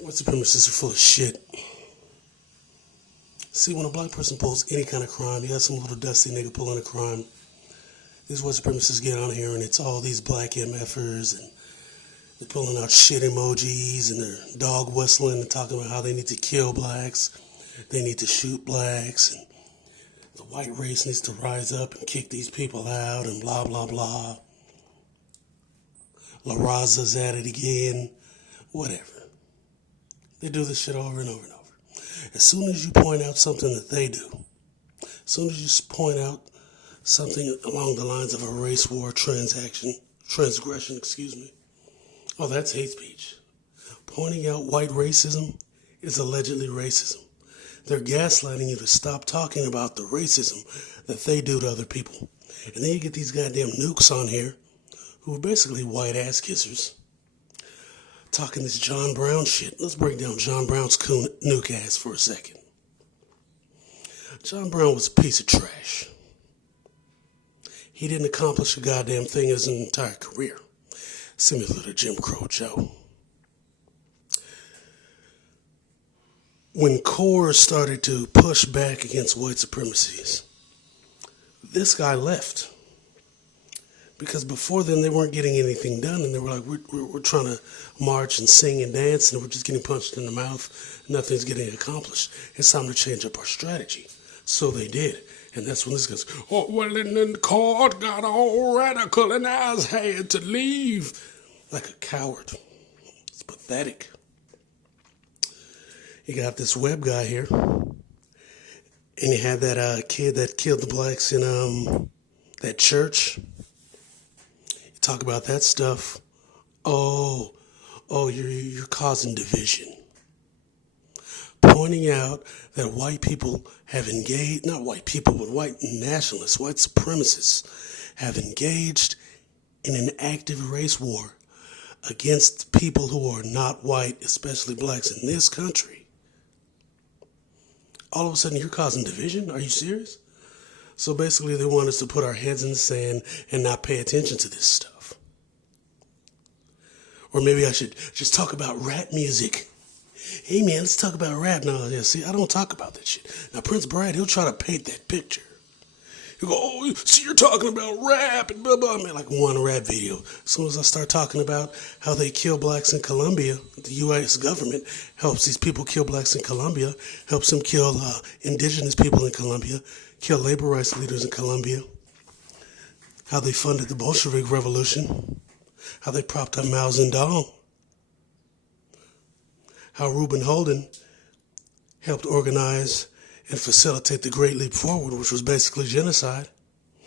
White supremacists are full of shit. See, when a black person pulls any kind of crime, you got some little dusty nigga pulling a crime, these white supremacists get on here and it's all these black MFers and they're pulling out shit emojis and they're dog whistling and talking about how they need to kill blacks, they need to shoot blacks, and the white race needs to rise up and kick these people out and blah, blah, blah. La Raza's at it again, whatever. They do this shit over and over and over. As soon as you point out something that they do, as soon as you point out something along the lines of a race war transgression, oh, that's hate speech. Pointing out white racism is allegedly racism. They're gaslighting you to stop talking about the racism that they do to other people. And then you get these goddamn nukes on here who are basically white ass kissers talking this John Brown shit. Let's break down John Brown's nuke ass for a second. John Brown was a piece of trash. He didn't accomplish a goddamn thing in his entire career. Similar to Jim Crow Joe. When CORE started to push back against white supremacies, this guy left. Because before then, they weren't getting anything done, and they were like, we're trying to march and sing and dance, and we're just getting punched in the mouth. Nothing's getting accomplished. It's time to change up our strategy. So they did. And that's when this goes, oh, well, and then the court got all radical, and I had to leave. Like a coward. It's pathetic. You got this web guy here, and you had that kid that killed the blacks in that church. Talk about that stuff. Oh, you're causing division. Pointing out that white people have engaged, not white people, but white nationalists, white supremacists have engaged in an active race war against people who are not white, especially blacks in this country. All of a sudden you're causing division? Are you serious? So basically they want us to put our heads in the sand and not pay attention to this stuff. Or maybe I should just talk about rap music. Hey man, let's talk about rap now. Yeah, see, I don't talk about that shit. Now Prince Brad, he'll try to paint that picture. He'll go, oh, see, you're talking about rap and blah, blah. I made like one rap video. As soon as I start talking about how they kill blacks in Colombia, the U.S. government helps these people kill blacks in Colombia, helps them kill indigenous people in Colombia, kill labor rights leaders in Colombia, how they funded the Bolshevik Revolution, how they propped up Mao Zedong, how Reuben Holden helped organize and facilitate the Great Leap Forward, which was basically genocide.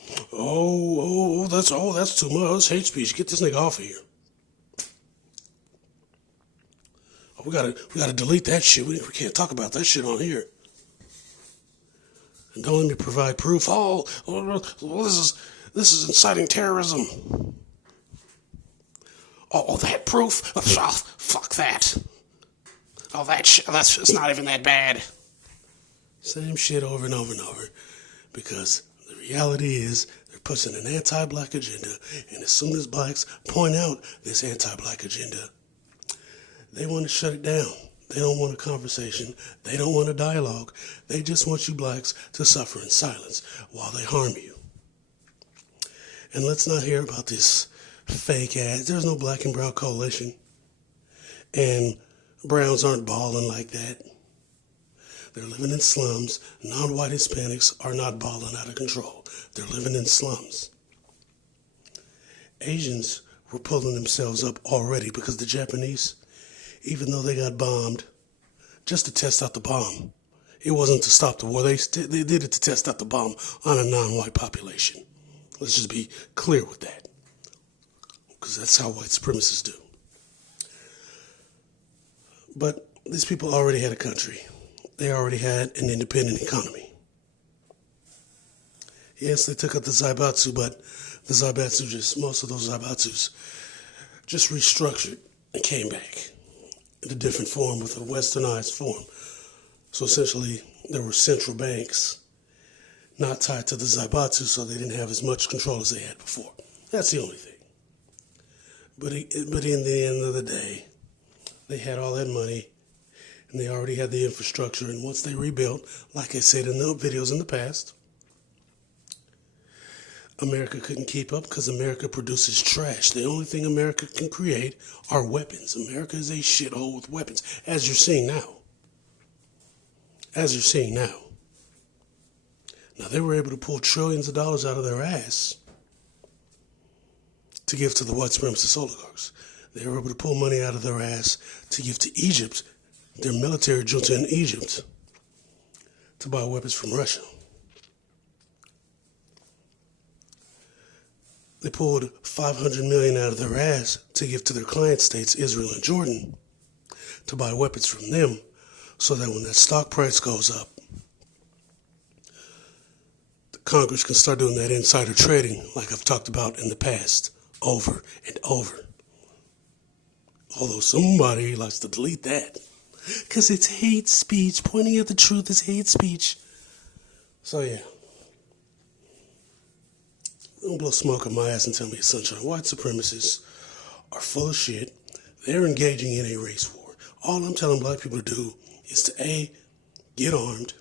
That's too much. That's hate speech. Get this nigga off of here. Oh, we gotta delete that shit. We can't talk about that shit on here. And don't let me provide proof. This is inciting terrorism. Oh, that proof? Oh, fuck that. Oh, it's not even that bad. Same shit over and over and over. Because the reality is they're pushing an anti-black agenda, and as soon as blacks point out this anti-black agenda, they want to shut it down. They don't want a conversation. They don't want a dialogue. They just want you blacks to suffer in silence while they harm you. And let's not hear about this fake ass. There's no black and brown coalition. And browns aren't balling like that. They're living in slums. Non-white Hispanics are not balling out of control. They're living in slums. Asians were pulling themselves up already because the Japanese, even though they got bombed, just to test out the bomb. It wasn't to stop the war. They did it to test out the bomb on a non-white population. Let's just be clear with that. Because that's how white supremacists do. But these people already had a country. They already had an independent economy. Yes, they took out the Zaibatsu, but the Zaibatsu most of those Zaibatsus just restructured and came back in a different form with a westernized form. So essentially, there were central banks not tied to the Zaibatsu, so they didn't have as much control as they had before. That's the only thing. But in the end of the day, they had all that money And they already had the infrastructure. And once they rebuilt, like I said in the videos in the past, America couldn't keep up because America produces trash. The only thing America can create are weapons. America is a shithole with weapons, as you're seeing now. As you're seeing now. Now, they were able to pull trillions of dollars out of their ass to give to the white supremacist oligarchs. They were able to pull money out of their ass to give to Egypt, their military junta in Egypt, to buy weapons from Russia. They pulled $500 million out of their ass to give to their client states, Israel and Jordan, to buy weapons from them so that when that stock price goes up, the Congress can start doing that insider trading like I've talked about in the past, over and over. Although somebody likes to delete that because it's hate speech. Pointing at the truth is hate speech. So yeah. Don't blow smoke up my ass and tell me it's sunshine. White supremacists are full of shit. They're engaging in a race war. All I'm telling black people to do is to A, get armed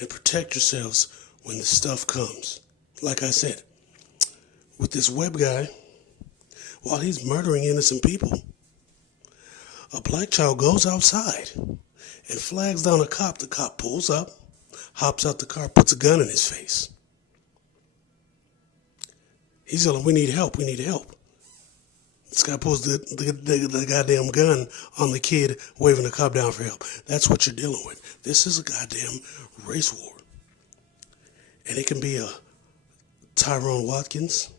and protect yourselves when the stuff comes. Like I said, with this web guy, while he's murdering innocent people, a black child goes outside and flags down a cop. The cop pulls up, hops out the car, puts a gun in his face. He's yelling, we need help, we need help. This guy pulls the goddamn gun on the kid, waving the cop down for help. That's what you're dealing with. This is a goddamn race war. And it can be a Tyrone Watkins,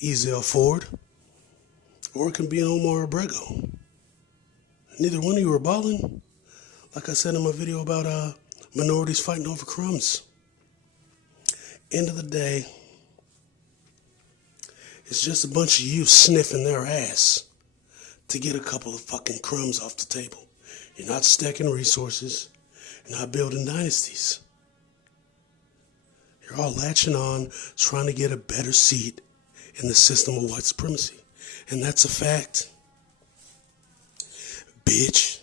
Ezell Ford, or it can be an Omar Abrego. Neither one of you are balling. Like I said in my video about minorities fighting over crumbs. End of the day, it's just a bunch of you sniffing their ass to get a couple of fucking crumbs off the table. You're not stacking resources. You're not building dynasties. You're all latching on, trying to get a better seat in the system of white supremacy. And that's a fact. Bitch.